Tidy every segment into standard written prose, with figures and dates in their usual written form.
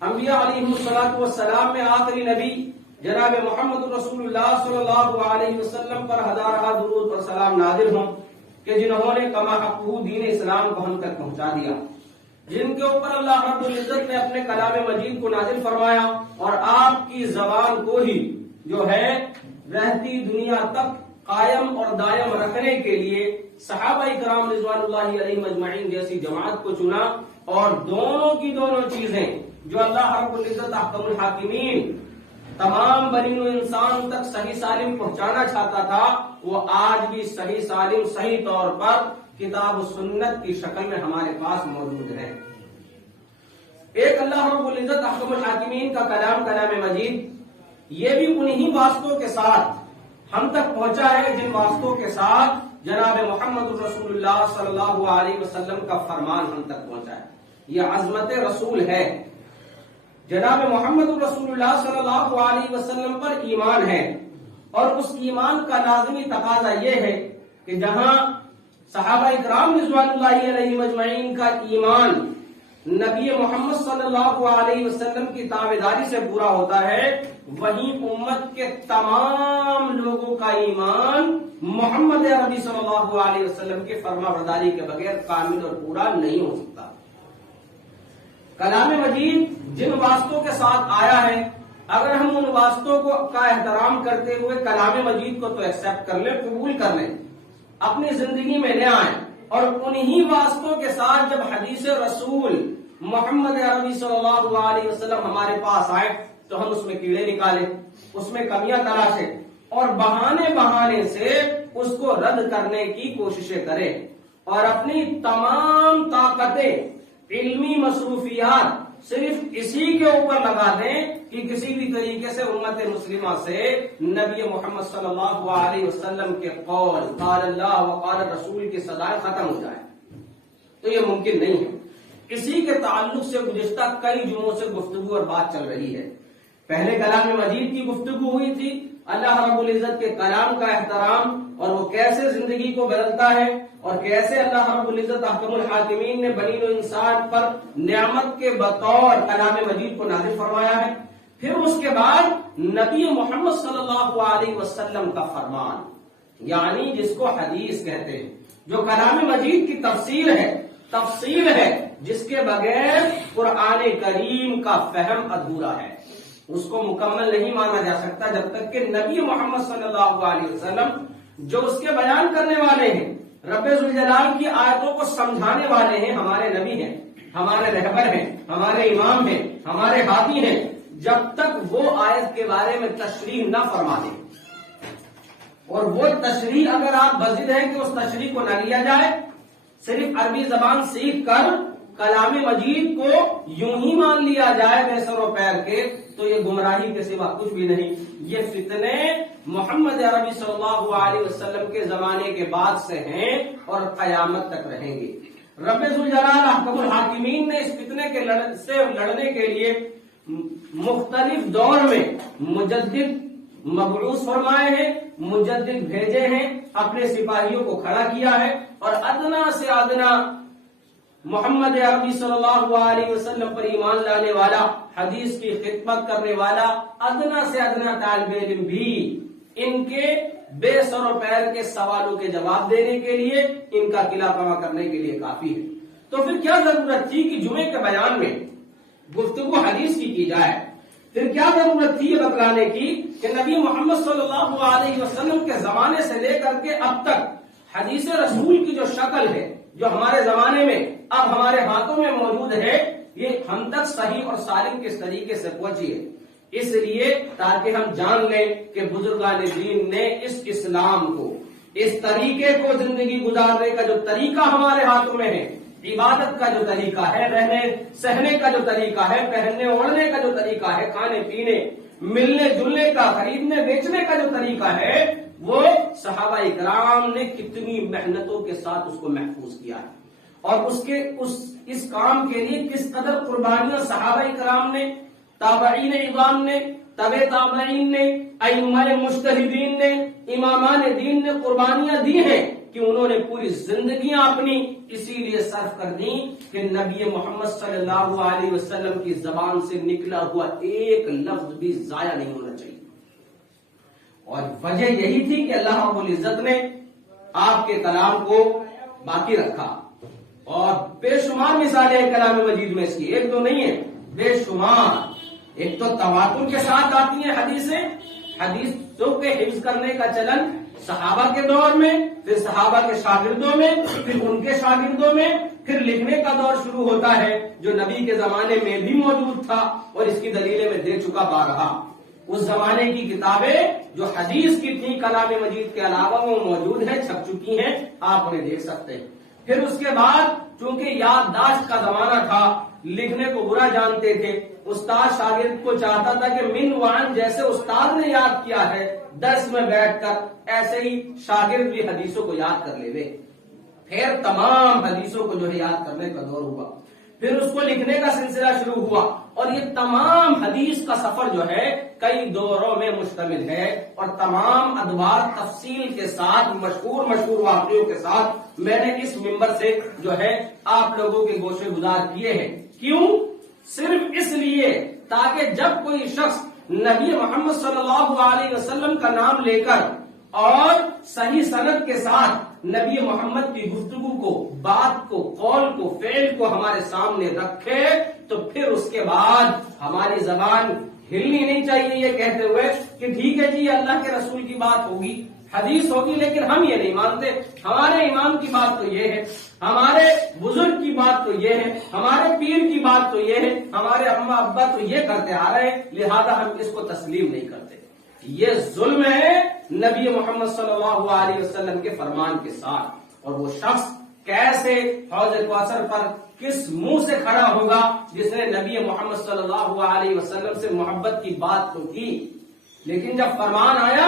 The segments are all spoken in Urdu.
انبیاء علیہم میں آخری نبی جناب محمد رسول اللہ صلی اللہ علیہ وسلم پر ہزارہ درود اور سلام نازل ہوں کہ جنہوں نے کما حقہ دین اسلام کو ہم تک پہنچا دیا، جن کے اوپر اللہ رب العزت نے اپنے کلام مجید کو نازل فرمایا اور آپ کی زبان کو ہی جو ہے رہتی دنیا تک قائم اور دائم رکھنے کے لیے صحابہ کرام رضوان اللہ علیہم اجمعین جیسی جماعت کو چنا، اور دونوں کی دونوں چیزیں جو اللہ رب العزت احکم الحاکمین تمام بنی و انسان تک صحیح سالم پہنچانا چاہتا تھا، وہ آج بھی صحیح سالم صحیح طور پر کتاب و سنت کی شکل میں ہمارے پاس موجود ہے۔ ایک اللہ رب العزت احکم الحاکمین کا کلام مجید، یہ بھی انہی واسطوں کے ساتھ ہم تک پہنچا ہے جن واسطوں کے ساتھ جناب محمد رسول اللہ صلی اللہ علیہ وسلم کا فرمان ہم تک پہنچا ہے۔ یہ عظمت رسول ہے، جناب محمد رسول اللہ صلی اللہ علیہ وسلم پر ایمان ہے، اور اس ایمان کا لازمی تقاضا یہ ہے کہ جہاں صحابہ اکرام رضوان اللہ علیہم اجمعین کا ایمان نبی محمد صلی اللہ علیہ وسلم کی تابعداری سے پورا ہوتا ہے، وہیں امت کے تمام لوگوں کا ایمان محمد عربی صلی اللہ علیہ وسلم کی فرما برداری کے بغیر کامل اور پورا نہیں ہو سکتا۔ کلام مجید جن واسطوں کے ساتھ آیا ہے، اگر ہم ان واسطوں کا احترام کرتے ہوئے کلام مجید کو تو ایکسپٹ کر لیں، قبول کر لیں، اپنی زندگی میں لے آئیں، اور انہی واسطوں کے ساتھ جب حدیث رسول محمد عربی صلی اللہ علیہ وسلم ہمارے پاس آئے تو ہم اس میں کیڑے نکالیں، اس میں کمیاں تلاشیں، اور بہانے سے اس کو رد کرنے کی کوششیں کریں، اور اپنی تمام طاقتیں، علمی مصروفیات صرف اسی کے اوپر لگا دیں کہ کسی بھی طریقے سے امت مسلمہ سے نبی محمد صلی اللہ علیہ وسلم کے قول قال اللہ وقال رسول کی صدائیں ختم ہو جائیں، تو یہ ممکن نہیں ہے۔ اسی کے تعلق سے گزشتہ کئی جمعوں سے گفتگو اور بات چل رہی ہے۔ پہلے کلام مجید کی گفتگو ہوئی تھی، اللہ رب العزت کے کلام کا احترام اور وہ کیسے زندگی کو بدلتا ہے، اور کیسے اللہ رب العزت احکم الحاکمین نے بنی و انسان پر نعمت کے بطور کلام مجید کو نازل فرمایا ہے۔ پھر اس کے بعد نبی محمد صلی اللہ علیہ وسلم کا فرمان، یعنی جس کو حدیث کہتے ہیں، جو کلام مجید کی تفسیر ہے جس کے بغیر قرآن کریم کا فہم ادھورا ہے، اس کو مکمل نہیں مانا جا سکتا جب تک کہ نبی محمد صلی اللہ علیہ وسلم جو اس کے بیان کرنے والے ہیں، رب ذوالجلال کی آیتوں کو سمجھانے والے ہیں، ہمارے نبی ہیں، ہمارے رہبر ہیں، ہمارے امام ہیں، ہمارے ہادی ہیں، جب تک وہ آیت کے بارے میں تشریح نہ فرما دیں، اور وہ تشریح اگر آپ بضد ہیں کہ اس تشریح کو نہ لیا جائے، صرف عربی زبان سیکھ کر کلام مجید کو یوں ہی مان لیا جائے بے سر و پیر کے، تو یہ گمراہی کے سوا کچھ بھی نہیں۔ یہ فتنے محمد عربی صلی اللہ علیہ وسلم کے زمانے کے بعد سے ہیں اور قیامت تک رہیں گے۔ رب ذوالجلال احکم الحاکمین نے اس فتنے سے لڑنے کے لیے مختلف دور میں مجدد مبعوث فرمائے ہیں، مجدد بھیجے ہیں، اپنے سپاہیوں کو کھڑا کیا ہے، اور ادنا سے ادنا محمد عربی صلی اللہ علیہ وسلم پر ایمان لانے والا، حدیث کی خدمت کرنے والا ادنا سے ادنا طالب علم بھی ان کے بے سر و پیر کے سوالوں کے جواب دینے کے لیے، ان کا قلعہ کما کرنے کے لیے کافی ہے۔ تو پھر کیا ضرورت تھی کہ جمعے کے بیان میں گفتگو حدیث کی جائے؟ پھر کیا ضرورت تھی یہ بتلانے کی کہ نبی محمد صلی اللہ علیہ وسلم کے زمانے سے لے کر کے اب تک حدیث رسول کی جو شکل ہے، جو ہمارے زمانے میں اب ہمارے ہاتھوں میں موجود ہے، یہ ہم تک صحیح اور سالم کس طریقے سے پہنچی ہے؟ اس لیے تاکہ ہم جان لیں کہ بزرگان دین نے اس اسلام کو، اس طریقے کو، زندگی گزارنے کا جو طریقہ ہمارے ہاتھوں میں ہے، عبادت کا جو طریقہ ہے، رہنے سہنے کا جو طریقہ ہے، پہننے اوڑھنے کا جو طریقہ ہے، کھانے پینے، ملنے جلنے کا، خریدنے بیچنے کا جو طریقہ ہے، وہ صحابہ اکرام نے کتنی محنتوں کے ساتھ اس کو محفوظ کیا ہے، اور اس کام کے لیے کس قدر قربانیاں صحابہ اکرام نے، تابعین اعظام نے، تبع تابعین نے، ائمہ مجتہدین نے، امامان دین نے قربانیاں دی ہیں، کہ انہوں نے پوری زندگیاں اپنی اسی لیے صرف کر دی کہ نبی محمد صلی اللہ علیہ وسلم کی زبان سے نکلا ہوا ایک لفظ بھی ضائع نہیں ہونا چاہیے. اور وجہ یہی تھی کہ اللہ رب العزت نے آپ کے کلام کو باقی رکھا. اور بے شمار مثالیں کلام مجید میں اس کی، ایک دو نہیں ہے، بے شمار. ایک تو تواتر کے ساتھ آتی ہیں حدیثیں، حدیثوں کے حفظ کرنے کا چلن صحابہ کے دور میں، پھر صحابہ کے شاگردوں میں، پھر ان کے شاگردوں میں، پھر لکھنے کا دور شروع ہوتا ہے جو نبی کے زمانے میں بھی موجود تھا. اور اس کی دلیلیں میں دے چکا بارہا. اس زمانے کی کتابیں جو حدیث کی تھی کلام مجید کے علاوہ وہ موجود ہیں، چھپ چکی ہیں، آپ انہیں دیکھ سکتے ہیں. پھر اس کے بعد چونکہ یادداشت کا زمانہ تھا، لکھنے کو برا جانتے تھے، استاد شاگرد کو چاہتا تھا کہ من وعن جیسے استاد نے یاد کیا ہے درس میں بیٹھ کر، ایسے ہی شاگرد بھی حدیثوں کو یاد کر لے. پھر تمام حدیثوں کو جو ہے یاد کرنے کا دور ہوا، پھر اس کو لکھنے کا سلسلہ شروع ہوا. اور یہ تمام حدیث کا سفر جو ہے کئی دوروں میں مشتمل ہے، اور تمام ادوار تفصیل کے ساتھ مشہور واقعوں کے ساتھ میں نے اس منبر سے جو ہے آپ لوگوں کے گوشے گزار کیے ہیں. کیوں؟ صرف اس لیے تاکہ جب کوئی شخص نبی محمد صلی اللہ علیہ وسلم کا نام لے کر اور صحیح سند کے ساتھ نبی محمد کی گفتگو کو، بات کو، قول کو، فعل کو ہمارے سامنے رکھے تو پھر اس کے بعد ہماری زبان ہلنی نہیں چاہیے یہ کہتے ہوئے کہ ٹھیک ہے جی اللہ کے رسول کی بات ہوگی، حدیث ہوگی، لیکن ہم یہ نہیں مانتے، ہمارے امام کی بات تو یہ ہے، ہمارے بزرگ کی بات تو یہ ہے، ہمارے پیر کی بات تو یہ ہے، ہمارے اما ابا تو یہ کرتے آ رہے ہیں، لہذا ہم اس کو تسلیم نہیں کرتے. یہ ظلم ہے نبی محمد صلی اللہ علیہ وسلم کے فرمان کے ساتھ. اور وہ شخص کیسے حوض کوثر پر کس منہ سے کھڑا ہوگا جس نے نبی محمد صلی اللہ علیہ وسلم سے محبت کی بات تو کی، لیکن جب فرمان آیا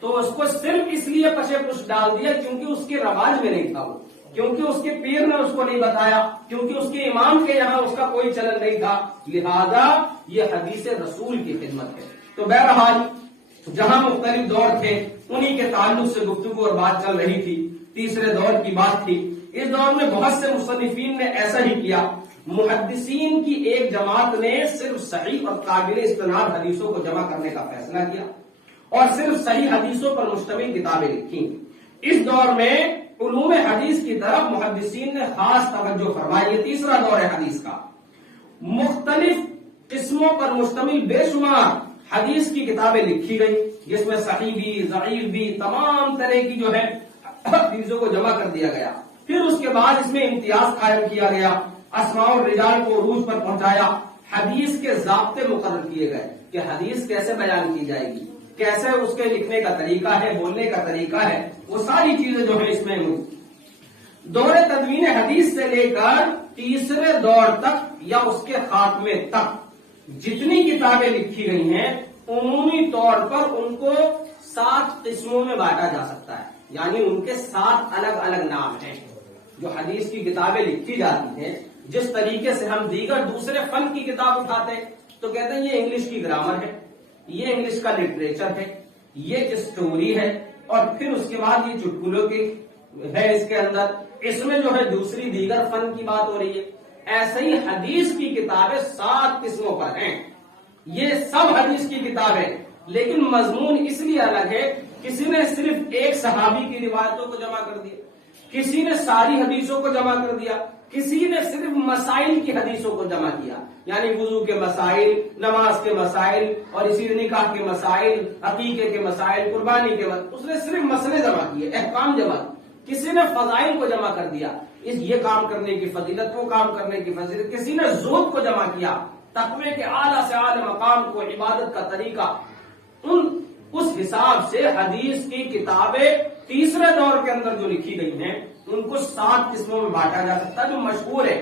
تو اس کو صرف اس لیے پشے پش ڈال دیا کیونکہ اس کے رواج میں نہیں تھا وہ، کیونکہ اس کے پیر نے اس کو نہیں بتایا، کیونکہ اس کے امام کے یہاں اس کا کوئی چلن نہیں تھا، لہذا یہ حدیث رسول کی خدمت ہے. تو بہرحال جہاں مختلف دور تھے انہی کے تعلق سے گفتگو اور بات چل رہی تھی. تیسرے دور کی بات تھی. اس دور میں بہت سے مصنفین نے ایسا ہی کیا. محدثین کی ایک جماعت نے صرف صحیح اور قابل استناد حدیثوں کو جمع کرنے کا فیصلہ کیا اور صرف صحیح حدیثوں پر مشتمل کتابیں لکھی. اس دور میں علوم حدیث کی طرف محدثین نے خاص توجہ فرمائی. یہ تیسرا دور ہے حدیث کا. مختلف قسموں پر مشتمل بے شمار حدیث کی کتابیں لکھی گئی جس میں صحیح بھی، ضعیف بھی، تمام طرح کی جو ہے حدیثوں کو جمع کر دیا گیا. پھر اس کے بعد اس میں امتیاز قائم کیا گیا، اسماء الرجال کو عروج پر پہنچایا، حدیث کے ضابطے مقرر کیے گئے کہ حدیث کیسے بیان کی جائے گی، کیسے اس کے لکھنے کا طریقہ ہے، بولنے کا طریقہ ہے، وہ ساری چیزیں جو ہے اس میں ہوئی. دور تدوین حدیث سے لے کر تیسرے دور تک یا اس کے خاتمے تک جتنی کتابیں لکھی گئی ہیں عمومی طور پر ان کو 7 قسموں میں بانٹا جا سکتا ہے. یعنی ان کے 7 الگ الگ نام ہیں. جو حدیث کی کتابیں لکھی جاتی ہیں، جس طریقے سے ہم دیگر دوسرے فن کی کتاب اٹھاتے ہیں تو کہتے ہیں یہ انگلش کی گرامر ہے، یہ انگلش کا لٹریچر ہے، یہ اسٹوری ہے، اور پھر اس کے بعد یہ چٹکلوں کی ہے، اس کے اندر اس میں جو ہے دوسری دیگر فن کی بات ہو رہی ہے. ایسے ہی حدیث کی کتابیں 7 قسموں پر ہیں. یہ سب حدیث کی کتابیں، لیکن مضمون اس لیے الگ ہے. کسی نے صرف ایک صحابی کی روایتوں کو جمع کر دیا، کسی نے ساری حدیثوں کو جمع کر دیا، کسی نے صرف مسائل کی حدیثوں کو جمع کیا، یعنی وضو کے مسائل، نماز کے مسائل، اور اسی نکاح کے مسائل، عقیقے کے مسائل، قربانی کے مسائل. اس نے صرف مسئلے جمع کیے، احکام جمع. کسی نے فضائل کو جمع کر دیا، یہ کام کرنے کی فضیلت، وہ کام کرنے کی فضیلت. کسی نے زہد کو جمع کیا، تقوی کے اعلیٰ سے اعلیٰ مقام کو، عبادت کا طریقہ. اس حساب سے حدیث کی کتابیں تیسرے دور کے اندر جو لکھی گئی ہیں ان کو 7 قسموں میں بانٹا جا سکتا ہے. جو مشہور ہے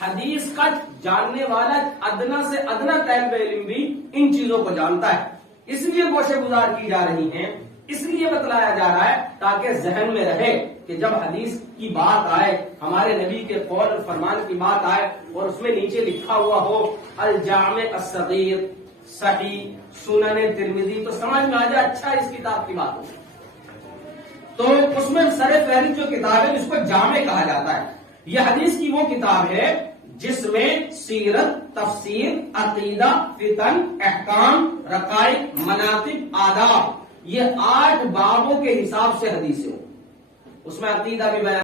حدیث کا جاننے والا ادنا سے ادنا طالب علم بھی ان چیزوں کو جانتا ہے. اس لیے گوشے گزار کی جا رہی ہیں، اس لیے بتلایا جا رہا ہے تاکہ ذہن میں رہے کہ جب حدیث کی بات آئے، ہمارے نبی کے قول فرمان کی بات آئے اور اس میں نیچے لکھا ہوا ہو الجامع الصغیر، صحیح، سنن ترمذی، تو سمجھ میں آ جائے اچھا اس کتاب کی بات ہو. تو اس میں سر فہرست جو کتاب ہے جس کو جامع کہا جاتا ہے، یہ حدیث کی وہ کتاب ہے جس میں سیرت، تفسیر، عقیدہ، فتن، احکام، رقائق، مناقب، آداب، یہ 8 بابوں کے حساب سے حدیثیں ہوں۔ اس میں عقیدہ بھی بیان